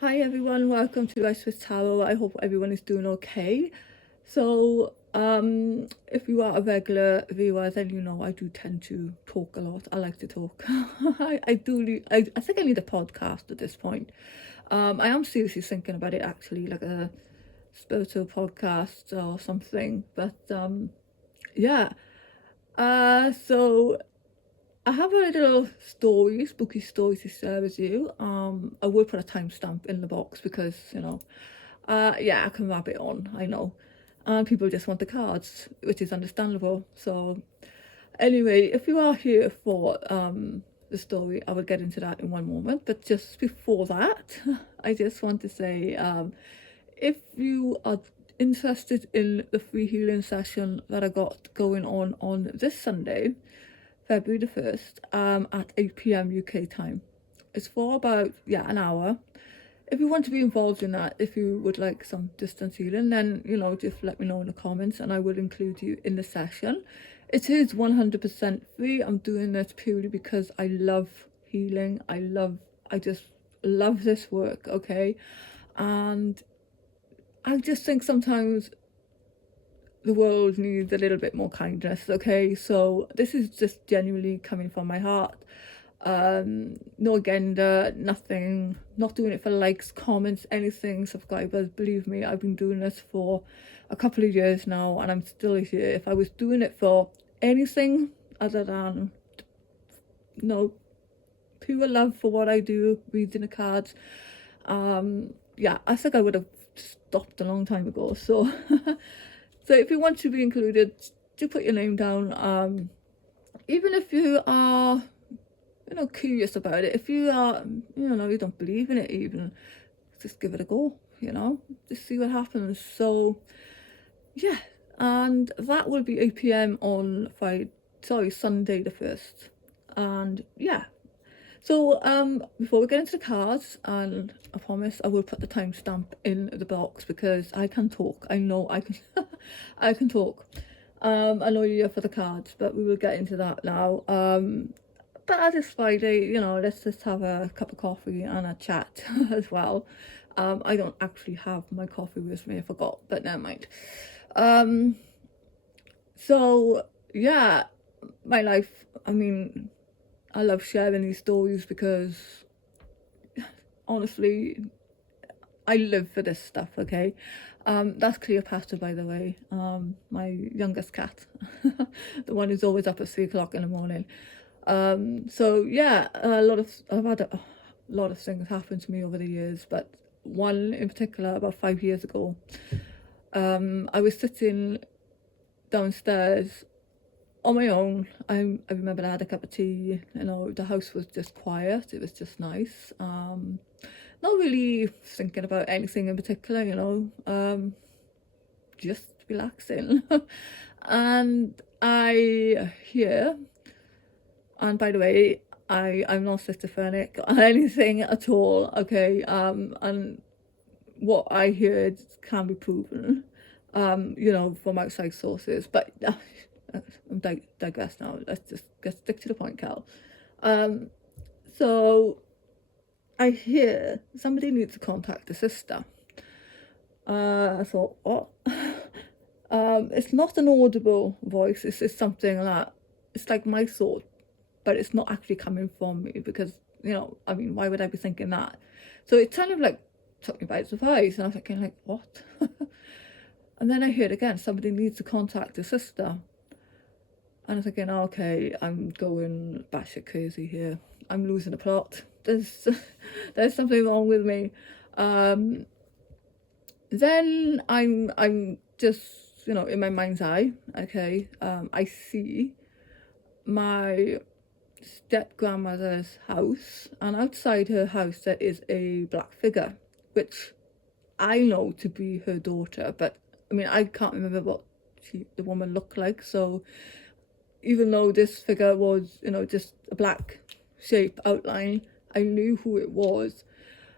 Hi everyone, welcome to Rice with Tarot. I hope everyone is doing okay. So, if you are a regular viewer, then you know I do tend to talk a lot. I like to talk. I think I need a podcast at this point. I am seriously thinking about it actually, like a spiritual podcast or something. But yeah. So I have a little story, spooky story to share with you. I will put a timestamp in the box because, yeah, I can wrap it on, I know. And people just want the cards, which is understandable. So, anyway, if you are here for the story, I will get into that in one moment. But just before that, I just want to say if you are interested in the free healing session that I got going on this Sunday, February the 1st, at 8 p.m. UK time. It's for about, an hour. If you want to be involved in that, if you would like some distance healing, then, just let me know in the comments and I will include you in the session. It is 100% free. I'm doing this purely because I love healing. I just love this work, okay? And I just think sometimes the world needs a little bit more kindness, okay? So this is just genuinely coming from my heart. No agenda, nothing, not doing it for likes, comments, anything, subscribers. Believe me, I've been doing this for a couple of years now and I'm still here. If I was doing it for anything other than pure love for what I do, reading the cards, I think I would have stopped a long time ago. So so if you want to be included, do put your name down. Even if you are, curious about it, if you are, you don't believe in it even, just give it a go, just see what happens. So, yeah, and that will be 8 p.m. on Sunday the 1st. And yeah, so before we get into the cards, and I promise I will put the timestamp in the box because I can talk. I know I can I can talk. I know you're here for the cards, but we will get into that now. But as it's Friday, let's just have a cup of coffee and a chat as well. I don't actually have my coffee with me, I forgot, but never mind. So yeah, my life, I love sharing these stories because honestly, I live for this stuff, okay? That's Cleopatra, by the way, my youngest cat, the one who's always up at 3 o'clock in the morning. So yeah, I've had a lot of things happen to me over the years, but one in particular about 5 years ago, I was sitting downstairs on my own. I remember I had a cup of tea, the house was just quiet, it was just nice. Not really thinking about anything in particular, just relaxing. And I hear, and by the way, I'm not schizophrenic or anything at all, okay? And what I heard can be proven, from outside sources, but I'm digress now. Let's just stick to the point, Cal. So I hear somebody needs to contact the sister. I thought, what? It's not an audible voice. It's just something that it's like my thought, but it's not actually coming from me because, why would I be thinking that? So it kind of like took me by surprise, and I was thinking, like, what? And then I heard again, somebody needs to contact the sister. And I was thinking, okay, I'm going batshit crazy here. I'm losing the plot. There's something wrong with me. Then I'm just, in my mind's eye, okay, I see my step grandmother's house, and outside her house there is a black figure, which I know to be her daughter, but I can't remember what the woman looked like. So even though this figure was, just a black shape outline, I knew who it was.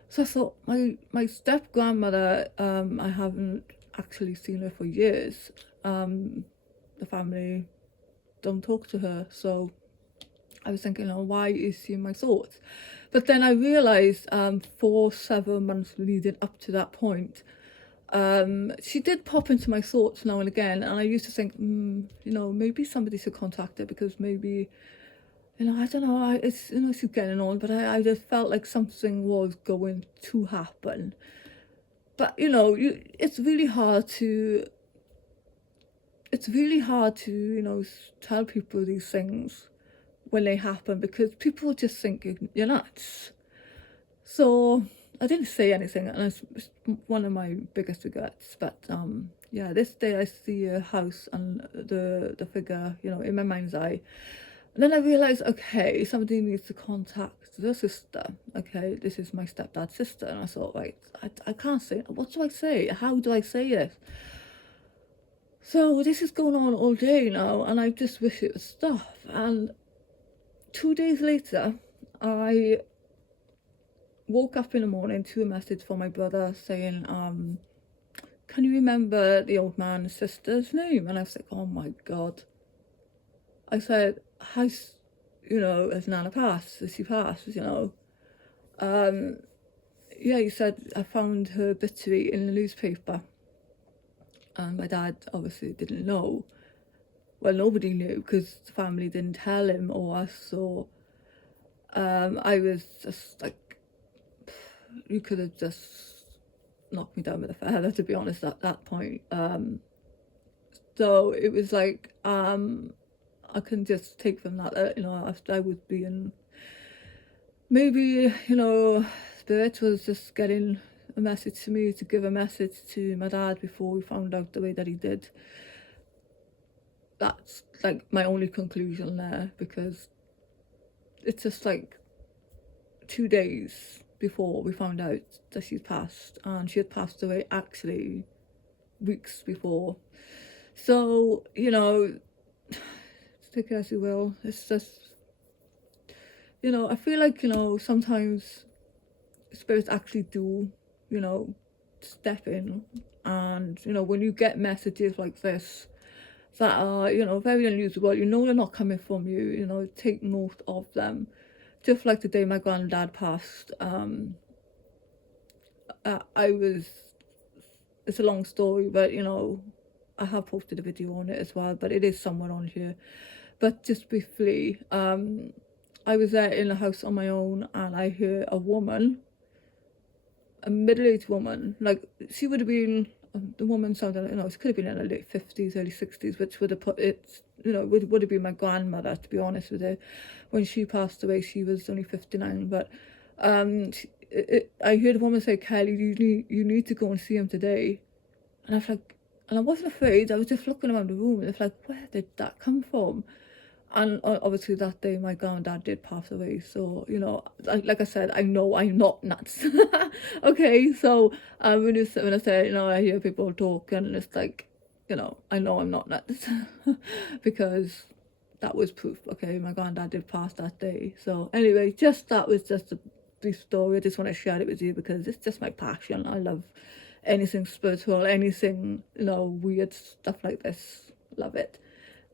So I thought, my step grandmother, I haven't actually seen her for years. The family don't talk to her, so I was thinking, oh, why is she in my thoughts? But then I realised for several months leading up to that point, she did pop into my thoughts now and again, and I used to think, maybe somebody should contact her, because maybe, I don't know, it's, she's getting on, but I just felt like something was going to happen. But, it's really hard to, tell people these things when they happen, because people just think you're nuts. So I didn't say anything, and it's one of my biggest regrets. But yeah, this day I see a house and the figure, in my mind's eye. And then I realised, okay, somebody needs to contact the sister. Okay, this is my stepdad's sister. And I thought, right, I can't say, what do I say? How do I say this? So this is going on all day now, and I just wish it would stop. And 2 days later, I woke up in the morning to a message from my brother saying, can you remember the old man's sister's name? And I was like, oh my God. I said, has Nana passed? Has she passed? Yeah, he said, I found her obituary in the newspaper. And my dad obviously didn't know. Well, nobody knew, because the family didn't tell him or us. So I was just like, you could have just knocked me down with a feather, to be honest, at that point. So it was like, I can just take from that, I was being, maybe, Spirit was just getting a message to me to give a message to my dad before we found out the way that he did. That's like my only conclusion there, because it's just like 2 days before we found out that she'd passed, and she had passed away actually weeks before. So, take it as you will. It's just, I feel like, sometimes spirits actually do, step in. And, when you get messages like this that are, very unusual, they're not coming from you, take note of them. Just like the day my granddad passed, it's a long story, but, I have posted a video on it as well, but it is somewhere on here. But just briefly, I was there in the house on my own, and I heard a woman, a middle-aged woman, like she would have been, the woman sounded, she could have been in her late 50s, early 60s, which would have put it, would have been my grandmother, to be honest with you. When she passed away, she was only 59, but I heard a woman say, Kelly, you need to go and see him today. And I was like, and I wasn't afraid, I was just looking around the room, and it's like, where did that come from? And obviously that day my granddad did pass away, so like I said, I know I'm not nuts. Okay, so when I say, I hear people talk, and it's like, I know I'm not nuts. Because that was proof. Okay, my granddad did pass that day. So anyway, that was just a brief story. I just want to share it with you, because it's just my passion. I love anything spiritual, anything, weird stuff like this. Love it.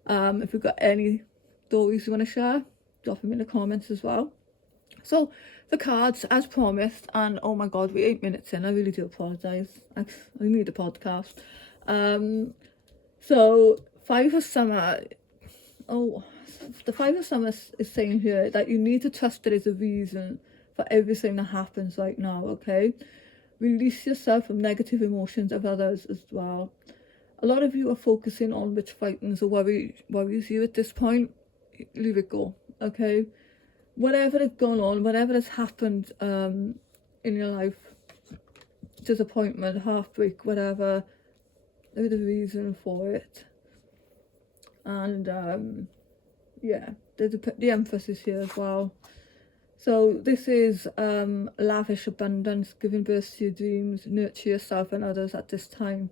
If you've got any stories you want to share, drop them in the comments as well. So the cards, as promised, and oh my God, we're 8 minutes in. I really do apologise. I need a podcast. So 5 of Summer. Oh, the 5 of Summer is saying here that you need to trust there is a reason for everything that happens right now. Okay, release yourself from negative emotions of others as well. A lot of you are focusing on which frightens or worries you at this point. Leave it go, okay? Whatever has gone on, whatever has happened in your life, disappointment, heartbreak, whatever, there's a reason for it. And yeah, there's the emphasis here as well. So this is lavish abundance, giving birth to your dreams, nurture yourself and others at this time.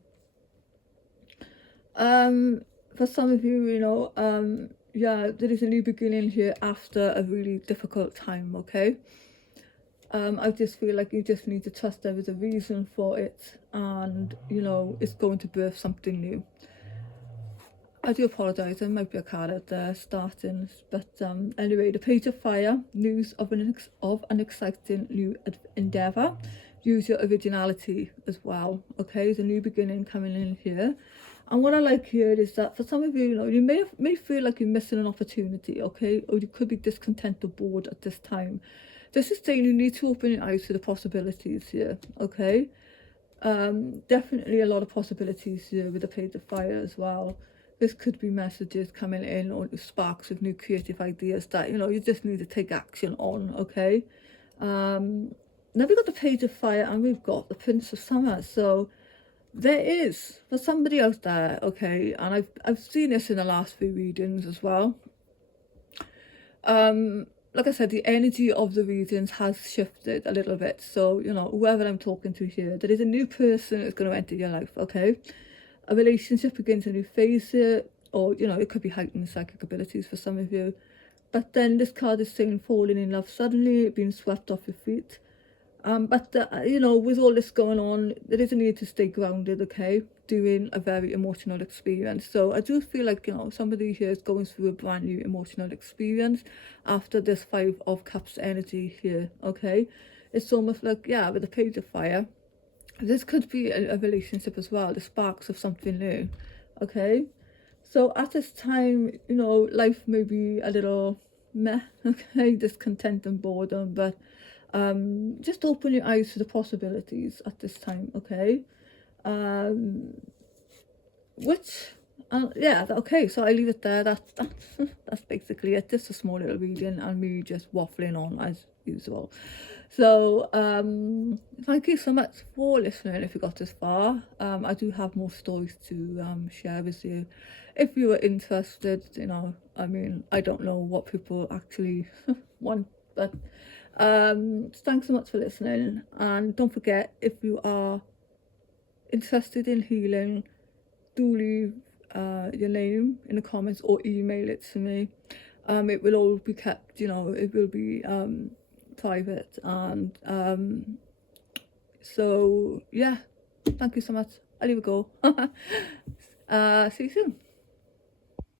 For some of you, yeah, there is a new beginning here after a really difficult time, okay? I just feel like you just need to trust there is a reason for it, and, it's going to birth something new. I do apologise, there might be a car out there starting, but anyway, the Page of Fire, news of an exciting new endeavour. Use your originality as well, okay? There's a new beginning coming in here. And what I like here is that for some of you, you may feel like you're missing an opportunity, okay? Or you could be discontent or bored at this time. This is saying you need to open your eyes to the possibilities here, okay? Definitely a lot of possibilities here with the Page of Fire as well. This could be messages coming in or sparks of new creative ideas that, you just need to take action on, okay? Now we've got the Page of Fire and we've got the Prince of Summer. So there is, for somebody out there, okay, and I've seen this in the last few readings as well. Like I said, the energy of the readings has shifted a little bit. So, whoever I'm talking to here, there is a new person that's going to enter your life, okay? A relationship begins a new phase here, or, it could be heightened psychic abilities for some of you. But then this card is saying falling in love suddenly, being swept off your feet. But with all this going on, there is a need to stay grounded, okay? Doing a very emotional experience. So I do feel like, somebody here is going through a brand new emotional experience after this 5 of Cups energy here, okay? It's almost like, with the Page of Fire, this could be a relationship as well, the sparks of something new, okay? So at this time, life may be a little meh, okay? Discontent and boredom, but just open your eyes to the possibilities at this time, okay? Okay, so I leave it there. That's basically it. Just a small little reading and me just waffling on as usual. So thank you so much for listening if you got this far. I do have more stories to share with you if you were interested. I don't know what people actually want, but thanks so much for listening, and don't forget, if you are interested in healing, do leave your name in the comments or email it to me. It will all be kept, it will be private, and so yeah, thank you so much. I'll leave it go. See you soon.